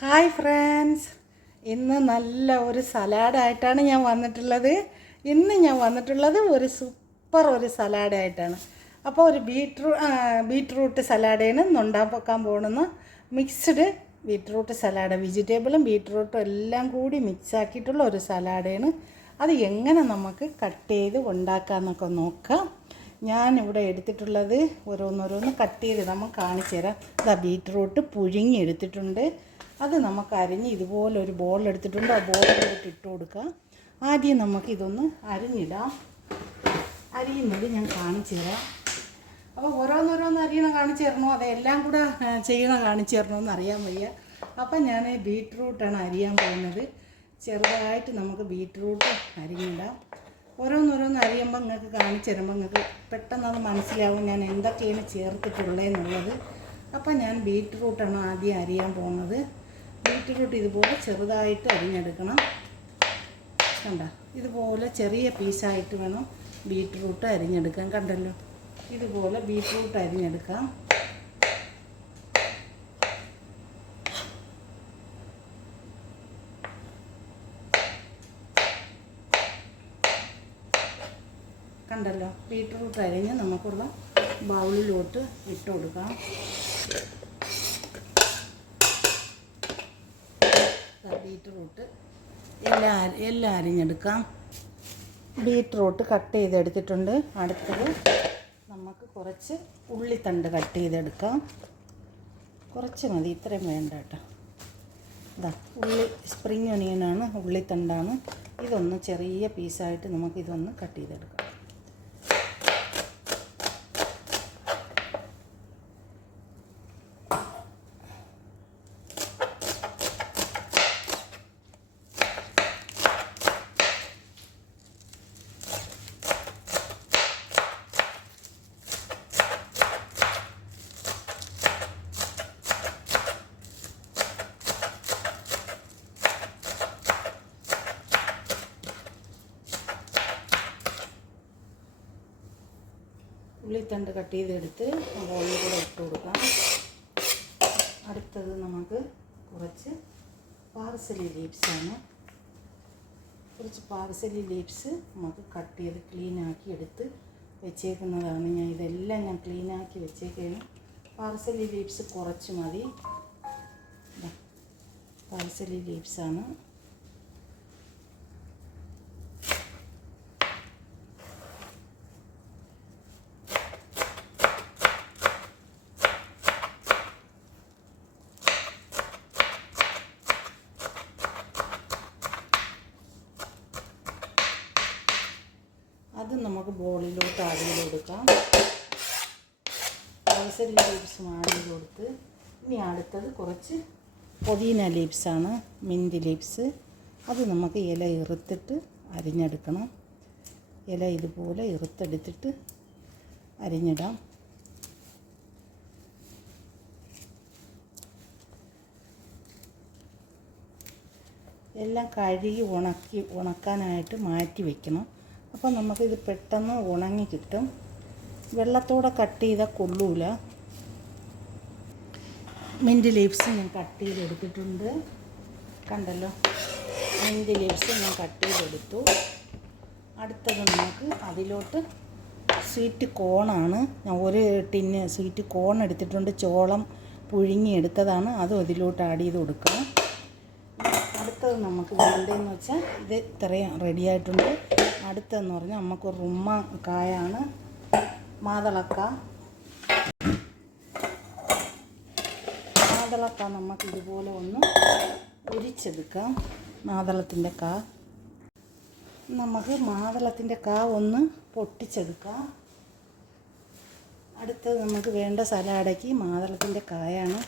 Hi friends ഇന്ന് നല്ല ഒരു സലാഡായിട്ടാണ് ഞാൻ വന്നിട്ടുള്ളത്. ഇന്ന് ഞാൻ വന്നിട്ടുള്ളത് ഒരു സൂപ്പർ ഒരു സലാഡായിട്ടാണ് അപ്പോൾ ഒരു ബീട്രൂ ബീട്രൂട്ട് ഇന്ന് ഉണ്ടാക്കാൻ പോകുന്നത് മിക്സ്ഡ് ബീട്രൂട്ട് സലാഡ് വെജിറ്റബിളും ബീട്രൂട്ടും എല്ലാം കൂടി മിക്സ് ആക്കിയിട്ടുള്ള ഒരു സലാഡാണ് അത് എങ്ങനെ നമുക്ക് കട്ട് ചെയ്ത് ഉണ്ടാക്കാമെന്നൊക്കെ നോക്കാം. ഞാൻ ഇവിടെ എടുത്തിട്ടുള്ളത് ഓരോന്നോരോന്ന് കട്ട് ചെയ്ത് നമ്മൾ കാണിച്ചു തരാം. ഇതാ ബീട്രൂട്ട് പുഴുങ്ങി എടുത്തിട്ടുണ്ട്. അത് നമുക്ക് അരിഞ്ഞ് ഇതുപോലെ ഒരു ബോൾ എടുത്തിട്ടുണ്ട്. ആ ബോളിലോട്ട് ഇട്ട് കൊടുക്കാം. ആദ്യം നമുക്ക് ഇതൊന്ന് അരിഞ്ഞിടാം. അരിയുന്നത് ഞാൻ കാണിച്ചു തരാം. അപ്പോൾ ഓരോന്നോരോന്ന് അരിയണം കാണിച്ചു തരണോ? അതെല്ലാം കൂടെ ചെയ്യണം കാണിച്ചു തരണമെന്ന് അറിയാൻ വയ്യ. അപ്പം ഞാൻ ബീട്രൂട്ടാണ് അരിയാൻ പോകുന്നത്. ചെറുതായിട്ട് നമുക്ക് ബീട്രൂട്ട് അരിഞ്ഞിടാം. ഓരോന്നോരോന്ന് അറിയുമ്പോൾ നിങ്ങൾക്ക് കാണിച്ചു തരുമ്പോൾ നിങ്ങൾക്ക് പെട്ടെന്ന് അത് മനസ്സിലാവും ഞാൻ എന്തൊക്കെയാണ് ചേർത്തിട്ടുള്ളതെന്നുള്ളത്. അപ്പം ഞാൻ ബീട്രൂട്ടാണ് ആദ്യം അറിയാൻ പോകുന്നത്. ബീട്രൂട്ട് ഇതുപോലെ ചെറുതായിട്ട് അരിഞ്ഞെടുക്കണം. കണ്ട? ഇതുപോലെ ചെറിയ പീസായിട്ട് വേണം ബീറ്റ്റൂട്ട് അരിഞ്ഞെടുക്കാൻ. കണ്ടല്ലോ? ഇതുപോലെ ബീറ്റ്റൂട്ട് അരിഞ്ഞെടുക്കാം. കണ്ടല്ലോ? ബീറ്റ്റൂട്ട് അരിഞ്ഞ് നമുക്കുള്ള ബൗളിലോട്ട് ഇട്ട് കൊടുക്കാം. ദാ റൂട്ട് എല്ലാം എല്ലാം അരിഞ്ഞെടുക്കാം റൂട്ട് കട്ട് ചെയ്തെടുത്തിട്ടുണ്ട്. അടുത്തത് നമുക്ക് കുറച്ച് ഉള്ളിത്തണ്ട് കട്ട് ചെയ്തെടുക്കാം. കുറച്ച് മതി ഇത്രയും വേണ്ട കേട്ടോ. ഇതാ ഉള്ളി സ്പ്രിങ് ഒനിയനാണ് ഉള്ളിത്തണ്ടാണ്. ഇതൊന്ന് ചെറിയ പീസായിട്ട് നമുക്ക് ഇതൊന്ന് കട്ട് ചെയ്തെടുക്കാം. ഉള്ളിത്തണ്ട് കട്ട് ചെയ്തെടുത്ത് ബോളിൽ കൂടെ ഇട്ട് കൊടുക്കാം. അടുത്തത് നമുക്ക് കുറച്ച് പാർസലി ലീവ്സാണ് കുറച്ച് പാർസലി ലീവ്സ് നമുക്ക് കട്ട് ചെയ്ത് ക്ലീനാക്കി എടുത്ത് വെച്ചേക്കുന്നതാണ്. ഞാൻ ഇതെല്ലാം ഞാൻ ക്ലീനാക്കി വെച്ചേക്കാണ്. പാർസലി ലീവ്സ് കുറച്ച് മതി. പാർസലി ലീവ്സാണ് അത് നമുക്ക് ബോളിലോട്ട് ആവിയിൽ കൊടുക്കാം. കേസരി ലീവ്സ് ആവിയിൽ കൊടുത്ത് ഇനി അടുത്തത് കുറച്ച് പൊതീന ലീവ്സാണ് മിന്റ് ലീവ്സ്. അത് നമുക്ക് ഇല ഇറുത്തിട്ട് അരിഞ്ഞെടുക്കണം. ഇല ഇതുപോലെ ഇറുത്തെടുത്തിട്ട് അരിഞ്ഞിടാം. എല്ലാം കഴുകി ഉണക്കി ഉണക്കാനായിട്ട് മാറ്റി വെക്കണം. അപ്പോൾ നമുക്കിത് പെട്ടെന്ന് ഉണങ്ങി കിട്ടും. വെള്ളത്തോടെ കട്ട് ചെയ്താൽ കൊള്ളൂല. മിന്റ് ലീവ്സ് ഞാൻ കട്ട് ചെയ്തെടുത്തിട്ടുണ്ട്. കണ്ടല്ലോ? മിന്റ് ലീവ്സ് ഞാൻ കട്ട് ചെയ്തെടുത്തു. അടുത്തത് നമുക്ക് അതിലോട്ട് സ്വീറ്റ് കോണാണ്. ഞാൻ ഒരു ടിന്ന് സ്വീറ്റ് കോൺ എടുത്തിട്ടുണ്ട്. ചോളം പുഴുങ്ങി എടുത്തതാണ്. അതും അതിലോട്ട് ആഡ് ചെയ്ത് കൊടുക്കണം. അടുത്തത് നമുക്ക് വേണ്ടതെന്ന് വെച്ചാൽ ഇത് ഇത്രയും റെഡി ആയിട്ടുണ്ട്. അടുത്തതെന്ന് പറഞ്ഞാൽ നമുക്ക് റുമ്മ കായാണ്. മാതളക്ക. മാതളക്ക നമുക്ക് ഇതുപോലെ ഒന്ന് ഉരിച്ചെടുക്കാം. മാതളത്തിന്റെ കാ. നമുക്ക് മാതളത്തിന്റെ കാ ഒന്ന് പൊട്ടിച്ചെടുക്കാം. അടുത്തത് നമുക്ക് വേണ്ട സലാഡയ്ക്ക് മാതളത്തിന്റെ കായാണ്.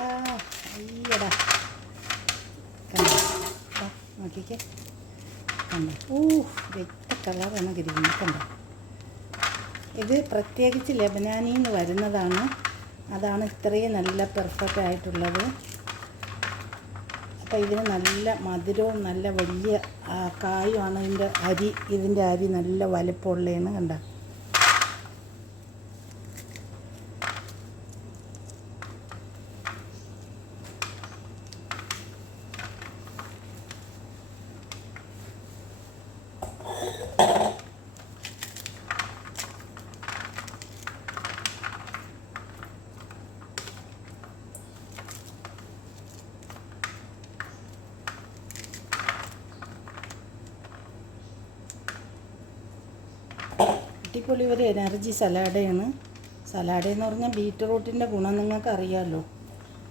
ആ അയ്യടാ. കണ്ടോ? നോക്കിക്കേ കണ്ടോ കളറാണ് ഇരിക്കുന്നത് കണ്ടോ? ഇത് പ്രത്യേകിച്ച് ലെബനാനിൽ നിന്ന് വരുന്നതാണ്. അതാണ് ഇത്രയും നല്ല പെർഫെക്റ്റ് ആയിട്ടുള്ളത്. അപ്പോൾ ഇതിന് നല്ല മധുരവും നല്ല വലിയ കായുമാണ് ഇതിന്റെ അരി. ഇതിന്റെ അരി നല്ല വലിപ്പമുള്ളതെന്ന് കണ്ട? അടിപൊളി ഒരു എനർജി സലാഡയാണ് സലാഡ് എന്ന് പറഞ്ഞാൽ ബീറ്റ്റൂട്ടിന്റെ ഗുണം നിങ്ങൾക്ക് അറിയാമല്ലോ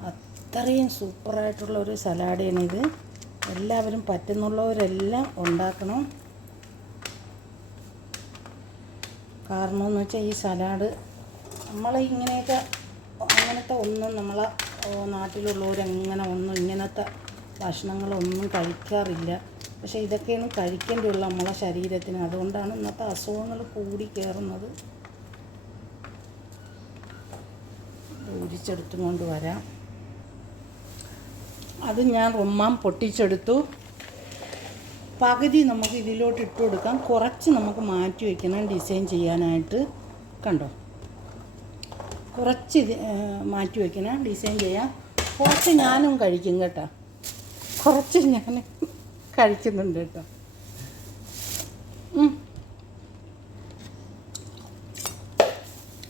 അത്രയും സൂപ്പറായിട്ടുള്ള ഒരു സലാഡയാണ് ഇത് എല്ലാവരും പറ്റുന്നുള്ളവരെല്ലാം ഉണ്ടാക്കണം. കാരണം എന്ന് വെച്ചാൽ ഈ സലാഡ് നമ്മൾ ഇങ്ങനെയൊക്കെ അങ്ങനത്തെ ഒന്നും നമ്മളെ നാട്ടിലുള്ളവരങ്ങനെ ഒന്നും ഇങ്ങനത്തെ ഭക്ഷണങ്ങളൊന്നും കഴിക്കാറില്ല. പക്ഷേ ഇതൊക്കെയാണ് കഴിക്കേണ്ടിയുള്ള നമ്മളെ ശരീരത്തിന്. അതുകൊണ്ടാണ് ഇന്നത്തെ അസുഖങ്ങൾ കൂടി കയറുന്നത്. ഊരിച്ചെടുത്തും കൊണ്ട് വരാം. അത് ഞാൻ റൊമ്മാൻ പൊട്ടിച്ചെടുത്തു. പകുതി നമുക്ക് ഇതിലോട്ട് ഇട്ട് കൊടുക്കാം. കുറച്ച് നമുക്ക് മാറ്റി വയ്ക്കണം ഡിസൈൻ ചെയ്യാനായിട്ട്. കണ്ടോ? കുറച്ച് മാറ്റി വയ്ക്കണം ഡിസൈൻ ചെയ്യാം കുറച്ച് ഞാനും കഴിക്കും കേട്ടോ. കുറച്ച് ഞാൻ കഴിക്കുന്നുണ്ട് കേട്ടോ.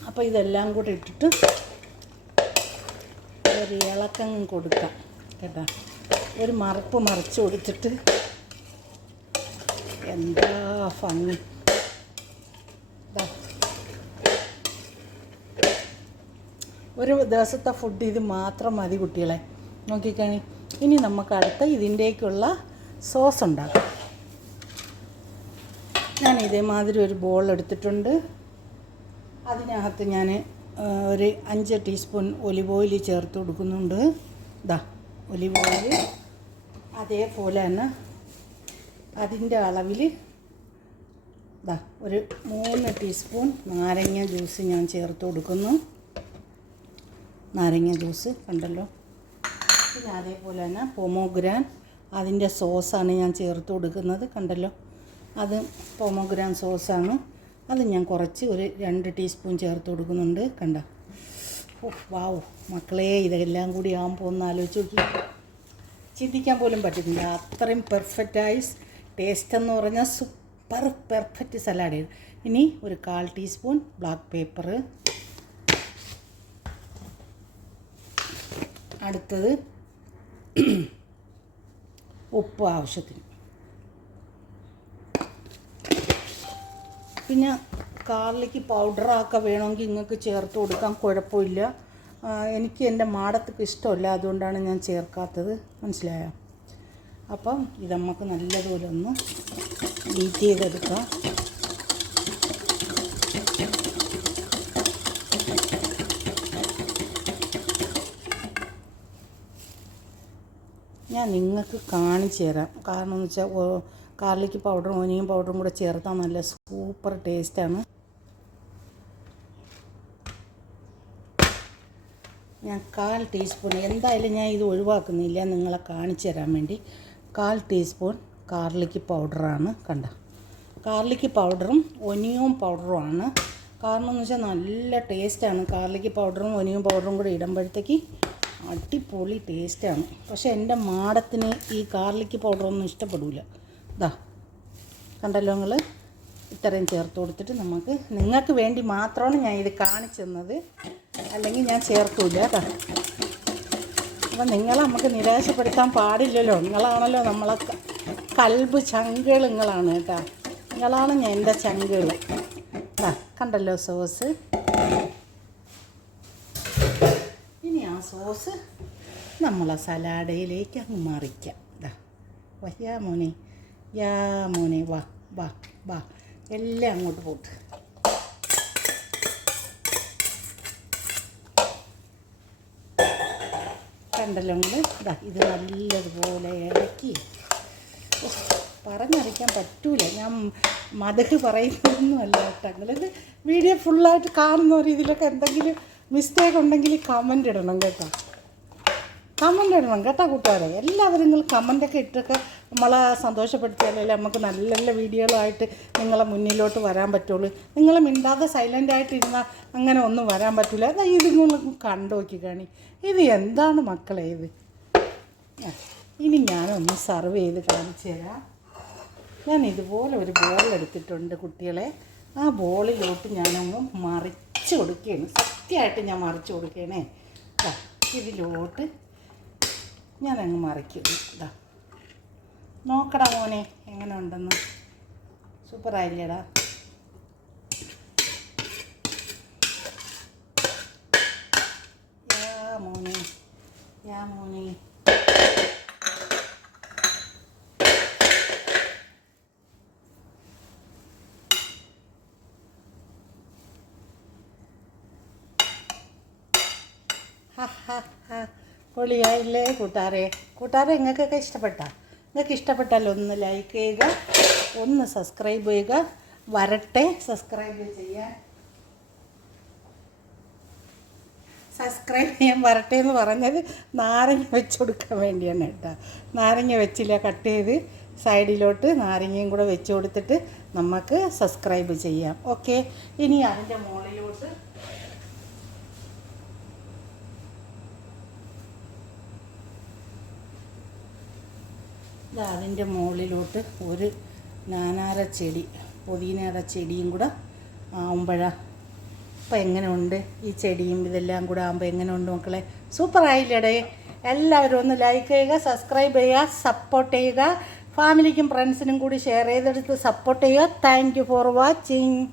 അപ്പോൾ ഇതെല്ലാം കൂടെ ഇട്ടിട്ട് ഒരു ഇളക്കം കൊടുക്കാം കേട്ടോ. ഒരു മറുപ്പ് മറിച്ച് കൊടുത്തിട്ട് എന്താ ഭംഗി. ഒരു ദിവസത്തെ ഫുഡ് ഇത് മാത്രം മതി കുട്ടികളെ. നോക്കിക്കണി. ഇനി നമുക്ക് അടുത്ത ഇതിന്റേക്കുള്ള സോസ് ഉണ്ടാക്കാം ഞാൻ ഇതേമാതിരി ഒരു ബോൾ എടുത്തിട്ടുണ്ട്. അതിനകത്ത് ഞാൻ ഒരു അഞ്ച് ടീസ്പൂൺ ഒലിവ് ഓയിൽ ചേർത്ത് കൊടുക്കുന്നുണ്ട്. ദാ ഒലിവ് ഓയിൽ അതേപോലെ തന്നെ അതിന്റെ അളവിൽ ദാ ഒരു മൂന്ന് ടീസ്പൂൺ നാരങ്ങ ജ്യൂസ് ഞാൻ ചേർത്ത് കൊടുക്കുന്നു. നാരങ്ങ ജ്യൂസ് കണ്ടല്ലോ. പിന്നെ അതേപോലെ തന്നെ പൊമോഗ്രാൻ. അതിന്റെ സോസാണ് ഞാൻ ചേർത്ത് കൊടുക്കുന്നത് കണ്ടല്ലോ? അത് പോമോഗ്രാൻ സോസാണ്. അത് ഞാൻ കുറച്ച് ഒരു രണ്ട് ടീസ്പൂൺ ചേർത്ത് കൊടുക്കുന്നുണ്ട് കണ്ട? ഓഹ് വാവ്. മക്കളെ ഇതെല്ലാം കൂടി ആകുമ്പോൾ ഒന്ന് ആലോചിച്ച് നോക്കി ചിന്തിക്കാൻ പോലും പറ്റുന്നില്ല അത്രയും പെർഫെക്റ്റായി ടേസ്റ്റ് എന്ന് പറഞ്ഞാൽ സൂപ്പർ പെർഫെക്റ്റ് സലാഡ് ഇനി ഒരു കാൽ ടീസ്പൂൺ ബ്ലാക്ക് പേപ്പർ അടുത്തത് ഉപ്പ് ആവശ്യത്തിന്. പിന്നെ കാർലിക്ക് പൗഡറൊക്കെ വേണമെങ്കിൽ നിങ്ങൾക്ക് ചേർത്ത് കൊടുക്കാൻ കുഴപ്പമില്ല. എനിക്ക് എന്റെ മാടത്തേക്ക് ഇഷ്ടമല്ല അതുകൊണ്ടാണ് ഞാൻ ചേർക്കാത്തത്. മനസ്സിലായോ? അപ്പം ഇത് നമുക്ക് നല്ലതുപോലെ ഒന്ന് ബീറ്റ് ചെയ്തെടുക്കാം. ഞാൻ നിങ്ങൾക്ക് കാണിച്ചു തരാം. കാരണം എന്ന് വെച്ചാൽ കാർലിക്ക് പൗഡറും ഒനിയും പൗഡറും കൂടെ ചേർത്താൽ നല്ല സൂപ്പർ ടേസ്റ്റാണ്. ഞാൻ കാൽ ടീസ്പൂൺ എന്തായാലും ഞാൻ ഇത് ഒഴിവാക്കുന്നില്ല. നിങ്ങളെ കാണിച്ചു തരാൻ വേണ്ടി. കാൽ ടീസ്പൂൺ കാർലിക്ക് പൗഡറാണ് കണ്ട. കാർലിക്ക് പൗഡറും ഒനിയൻ പൗഡറുമാണ്. കാരണം എന്ന് വെച്ചാൽ നല്ല ടേസ്റ്റാണ്. കാർലിക്ക് പൗഡറും ഒനിയൻ പൗഡറും കൂടെ ഇടുമ്പോഴത്തേക്ക് അടിപൊളി ടേസ്റ്റാണ് പക്ഷേ എന്റെ മാടത്തിന് ഈ കാർലിക്ക് പൗഡറൊന്നും ഇഷ്ടപ്പെടില്ല ഇതാ കണ്ടല്ലോ നിങ്ങൾ ഇത്രയും ചേർത്ത് കൊടുത്തിട്ട് നമുക്ക് നിങ്ങൾക്ക് വേണ്ടി മാത്രമാണ് ഞാൻ ഇത് കാണിച്ചു തന്നത്. അല്ലെങ്കിൽ ഞാൻ ചേർക്കൂല കേട്ടോ. അപ്പം നിങ്ങളെ നമുക്ക് നിരാശപ്പെടുത്താൻ പാടില്ലല്ലോ. നിങ്ങളാണല്ലോ നമ്മളെ കൽബ് ചങ്കുകൾ നിങ്ങളാണ് കേട്ടോ. നിങ്ങളാണ് ഞാൻ എന്റെ ചങ്കുകൾ. കണ്ടല്ലോ സോസ് സോസ് നമ്മളെ സലാഡയിലേക്ക് അങ്ങ് മറിക്കാം. ഇതാ വാ യാ മോനെ യാ മോനെ വാ വാ വാ. എല്ലാം അങ്ങോട്ട് പോട്ട്. കണ്ടല്ലോ നമ്മൾ ഇതാ ഇത് നല്ലതുപോലെ ഇളക്കി. പറഞ്ഞറിയിക്കാൻ പറ്റൂല. ഞാൻ മതക്ക് പറയുന്നതൊന്നും അല്ല കേട്ടോ. നിങ്ങളിത് വീഡിയോ ഫുള്ളായിട്ട് കാണുന്ന രീതിയിലൊക്കെ എന്തെങ്കിലും മിസ്റ്റേക്ക് ഉണ്ടെങ്കിൽ കമന്റ് ഇടണം കേട്ടോ. കമന്റ് ഇടണം കേട്ടോ കൂട്ടുകാരെ. എല്ലാവരും നിങ്ങൾ കമന്റൊക്കെ ഇട്ടൊക്കെ നമ്മളെ സന്തോഷപ്പെടുത്തിയാലേ നമുക്ക് നല്ല നല്ല വീഡിയോകളായിട്ട് നിങ്ങളെ മുന്നിലോട്ട് വരാൻ പറ്റുള്ളൂ. നിങ്ങൾ മിണ്ടാതെ സൈലന്റായിട്ടിരുന്നാൽ അങ്ങനെ ഒന്നും വരാൻ പറ്റില്ല അതാ ഇത് നിങ്ങൾ കണ്ടു നോക്കി കാണി. ഇത് എന്താണ് മക്കളെ ഇത്? ഇനി ഞാനൊന്ന് സർവ് ചെയ്ത് കാണിച്ചു തരാം. ഞാൻ ഇതുപോലെ ഒരു ബോൾ എടുത്തിട്ടുണ്ട് കുട്ടികളെ. ആ ബോളിലോട്ട് ഞാനങ്ങ് മറിച്ച് കൊടുക്കുകയാണ്. വൃത്തിയായിട്ട് ഞാൻ മറിച്ച് കൊടുക്കണേ. ഇതാ ഇതിലോട്ട് അങ്ങ് മറിക്കും. ഇതാ നോക്കടാ മോനെ എങ്ങനെ ഉണ്ടെന്ന്. സൂപ്പറായില്ലേടാ യാ മോനെ യാ മോനെ. പൊളിയായില്ലേ കൂട്ടാരെ? കൂട്ടാരെ നിങ്ങൾക്കൊക്കെ ഇഷ്ടപ്പെട്ട? നിങ്ങൾക്ക് ഇഷ്ടപ്പെട്ടാൽ ഒന്ന് ലൈക്ക് ചെയ്യുക ഒന്ന് സബ്സ്ക്രൈബ് ചെയ്യുക. വരട്ടെ സബ്സ്ക്രൈബ് ചെയ്യാൻ. സബ്സ്ക്രൈബ് ചെയ്യാൻ വരട്ടെ എന്ന് പറഞ്ഞത് നാരങ്ങ വെച്ച് കൊടുക്കാൻ വേണ്ടിയാണ് കേട്ടോ. നാരങ്ങ വെച്ചില്ല കട്ട് ചെയ്ത് സൈഡിലോട്ട് നാരങ്ങയും കൂടെ വെച്ച് കൊടുത്തിട്ട് നമുക്ക് സബ്സ്ക്രൈബ് ചെയ്യാം. ഓക്കെ ഇനി അതിന്റെ മുകളിലോട്ട് അതിന്റെ മുകളിലോട്ട് ഒരു നാനാര ചെടി പുതിനയുടെ ചെടിയും കൂടെ ആവുമ്പോഴാ. ഇപ്പം എങ്ങനെയുണ്ട് ഈ ചെടിയും ഇതെല്ലാം കൂടെ ആകുമ്പോൾ എങ്ങനെയുണ്ട് മക്കളെ? സൂപ്പർ ആയില്ലേടേ. എല്ലാവരും ഒന്ന് ലൈക്ക് ചെയ്യുക സബ്സ്ക്രൈബ് ചെയ്യുക സപ്പോർട്ട് ചെയ്യുക. ഫാമിലിക്കും ഫ്രണ്ട്സിനും കൂടി ഷെയർ ചെയ്തെടുത്ത് സപ്പോർട്ട് ചെയ്യുക. Thank for watching